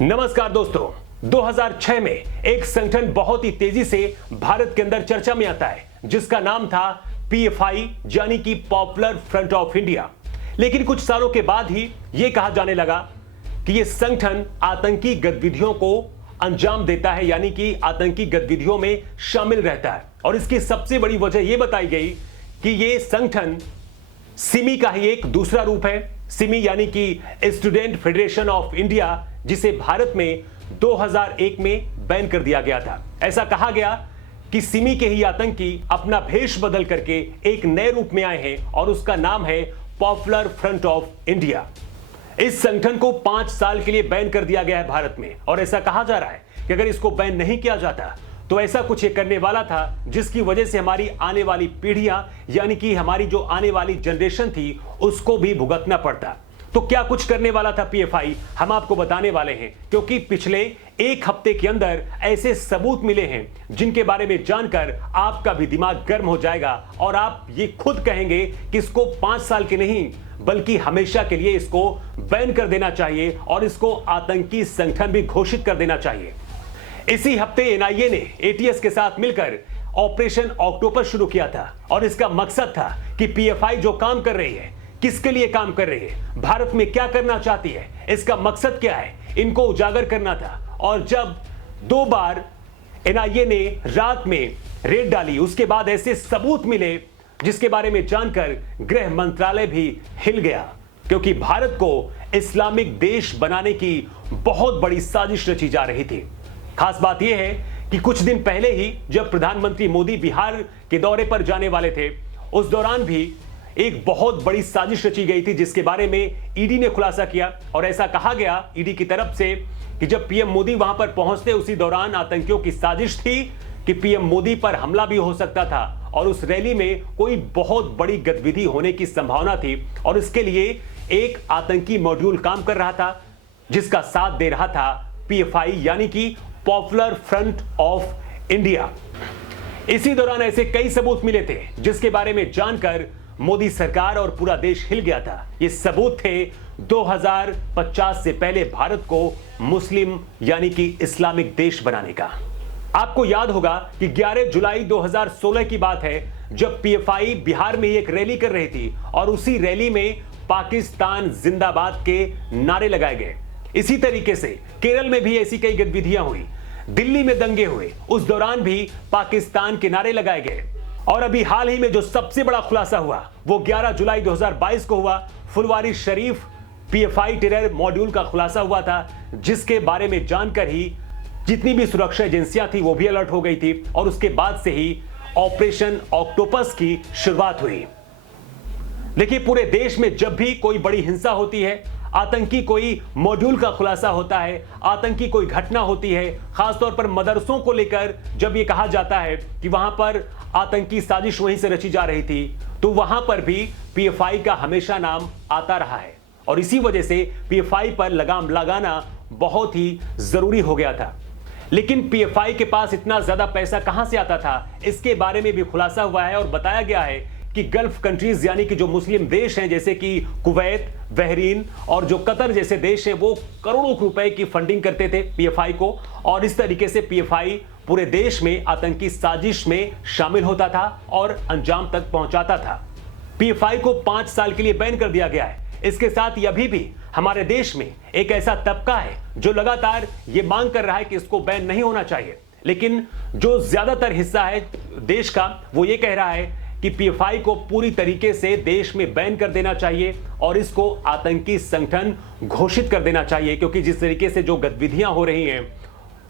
नमस्कार दोस्तों, 2006 में एक संगठन बहुत ही तेजी से भारत के अंदर चर्चा में आता है जिसका नाम था पीएफआई यानी कि पॉपुलर फ्रंट ऑफ इंडिया। लेकिन कुछ सालों के बाद ही यह कहा जाने लगा कि यह संगठन आतंकी गतिविधियों को अंजाम देता है, यानी कि आतंकी गतिविधियों में शामिल रहता है। और इसकी सबसे बड़ी वजह यह बताई गई कि यह संगठन सिमी का ही एक दूसरा रूप है। सिमी यानी कि स्टूडेंट फेडरेशन ऑफ इंडिया, जिसे भारत में 2001 में बैन कर दिया गया था। ऐसा कहा गया कि सिमी के ही आतंकी अपना भेष बदल करके एक नए रूप में आए हैं और उसका नाम है पॉपुलर फ्रंट ऑफ इंडिया। इस संगठन को 5 साल के लिए बैन कर दिया गया है भारत में, और ऐसा कहा जा रहा है कि अगर इसको बैन नहीं किया जाता तो ऐसा कुछ ये करने वाला था जिसकी वजह से हमारी आने वाली पीढ़ियां यानी कि हमारी जो आने वाली जनरेशन थी उसको भी भुगतना पड़ता। तो क्या कुछ करने वाला था पीएफआई, हम आपको बताने वाले हैं, क्योंकि पिछले एक हफ्ते के अंदर ऐसे सबूत मिले हैं जिनके बारे में जानकर आपका भी दिमाग गर्म हो जाएगा और आप ये खुद कहेंगे कि इसको 5 साल के नहीं बल्कि हमेशा के लिए इसको बैन कर देना चाहिए और इसको आतंकी संगठन भी घोषित कर देना चाहिए। इसी हफ्ते एनआईए ने एटीएस के साथ मिलकर ऑपरेशन ऑक्टोपस शुरू किया था और इसका मकसद था कि पीएफआई जो काम कर रही है, किसके लिए काम कर रही है, भारत में क्या करना चाहती है, इसका मकसद क्या है, इनको उजागर करना था। और जब 2 बार एनआईए ने रात में रेड डाली, उसके बाद ऐसे सबूत मिले जिसके बारे में जानकर गृह मंत्रालय भी हिल गया, क्योंकि भारत को इस्लामिक देश बनाने की बहुत बड़ी साजिश रची जा रही थी। खास बात यह है कि कुछ दिन पहले ही जब प्रधानमंत्री मोदी बिहार के दौरे पर जाने वाले थे, उस दौरान भी एक बहुत बड़ी साजिश रची गई थी जिसके बारे में ईडी ने खुलासा किया। और ऐसा कहा गया ईडी की तरफ से कि जब पीएम मोदी वहां पर पहुंचते उसी दौरान आतंकियों की साजिश थी कि पीएम मोदी पर हमला भी हो सकता था और उस रैली में कोई बहुत बड़ी गतिविधि होने की संभावना थी। और इसके लिए एक आतंकी मॉड्यूल काम कर रहा था जिसका साथ दे रहा था पीएफआई यानी कि पॉपुलर फ्रंट ऑफ इंडिया। इसी दौरान ऐसे कई सबूत मिले थे जिसके बारे में जानकर मोदी सरकार और पूरा देश हिल गया था। ये सबूत थे 2050 से पहले भारत को मुस्लिम यानी कि इस्लामिक देश बनाने का। आपको याद होगा कि 11 जुलाई 2016 की बात है जब पीएफआई बिहार में एक रैली कर रही थी और उसी रैली में पाकिस्तान जिंदाबाद के नारे लगाए गए। इसी तरीके से केरल में भी ऐसी कई गतिविधियां हुई, दिल्ली में दंगे हुए, उस दौरान भी पाकिस्तान के नारे लगाए गए। और अभी हाल ही में जो सबसे बड़ा खुलासा हुआ वो 11 जुलाई 2022 को हुआ। Phulwari Sharif PFI terror module का खुलासा हुआ था जिसके बारे में जानकर ही जितनी भी सुरक्षा एजेंसियां थी वो भी अलर्ट हो गई थी और उसके बाद से ही ऑपरेशन ऑक्टोपस की शुरुआत हुई। देखिए, पूरे देश में जब भी कोई बड़ी हिंसा होती है, आतंकी कोई मॉड्यूल का खुलासा होता है, आतंकी कोई घटना होती है, खासतौर पर मदरसों को लेकर जब यह कहा जाता है कि वहां पर आतंकी साजिश वहीं से रची जा रही थी, तो वहां पर भी पीएफआई का हमेशा नाम आता रहा है। और इसी वजह से पीएफआई पर लगाम लगाना बहुत ही जरूरी हो गया था। लेकिन पीएफआई के पास इतना ज्यादा पैसा कहां से आता था, इसके बारे में भी खुलासा हुआ है और बताया गया है कि गल्फ कंट्रीज यानी कि जो मुस्लिम देश हैं जैसे कि कुवैत, बहरीन और जो कतर जैसे देश हैं, वो करोड़ों रुपए की फंडिंग करते थे पीएफआई को। और इस तरीके से पीएफआई पूरे देश में आतंकी साजिश में शामिल होता था और अंजाम तक पहुंचाता था। पीएफआई को 5 साल के लिए बैन कर दिया गया है। इसके साथ ही अभी भी हमारे देश में एक ऐसा तबका है जो लगातार ये मांग कर रहा है कि इसको बैन नहीं होना चाहिए, लेकिन जो ज्यादातर हिस्सा है देश का वो ये कह रहा है कि पीएफआई को पूरी तरीके से देश में बैन कर देना चाहिए और इसको आतंकी संगठन घोषित कर देना चाहिए, क्योंकि जिस तरीके से जो गतिविधियां हो रही हैं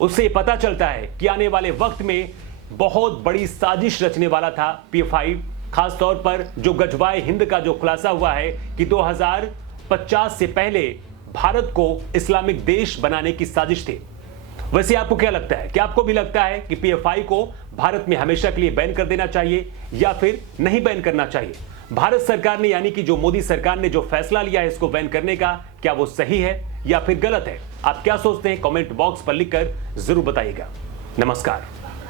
उससे पता चलता है कि आने वाले वक्त में बहुत बड़ी साजिश रचने वाला था पीएफआई। खासतौर पर जो गजवाए हिंद का जो खुलासा हुआ है कि 2050 से पहले भारत को इस्लामिक देश बनाने की साजिश थी। वैसे आपको क्या लगता है, क्या आपको भी लगता है कि पीएफआई को भारत में हमेशा के लिए बैन कर देना चाहिए या फिर नहीं बैन करना चाहिए? भारत सरकार ने यानी कि जो मोदी सरकार ने जो फैसला लिया है इसको बैन करने का, क्या वो सही है या फिर गलत है? आप क्या सोचते हैं? कमेंट बॉक्स पर लिखकर जरूर बताइएगा। नमस्कार।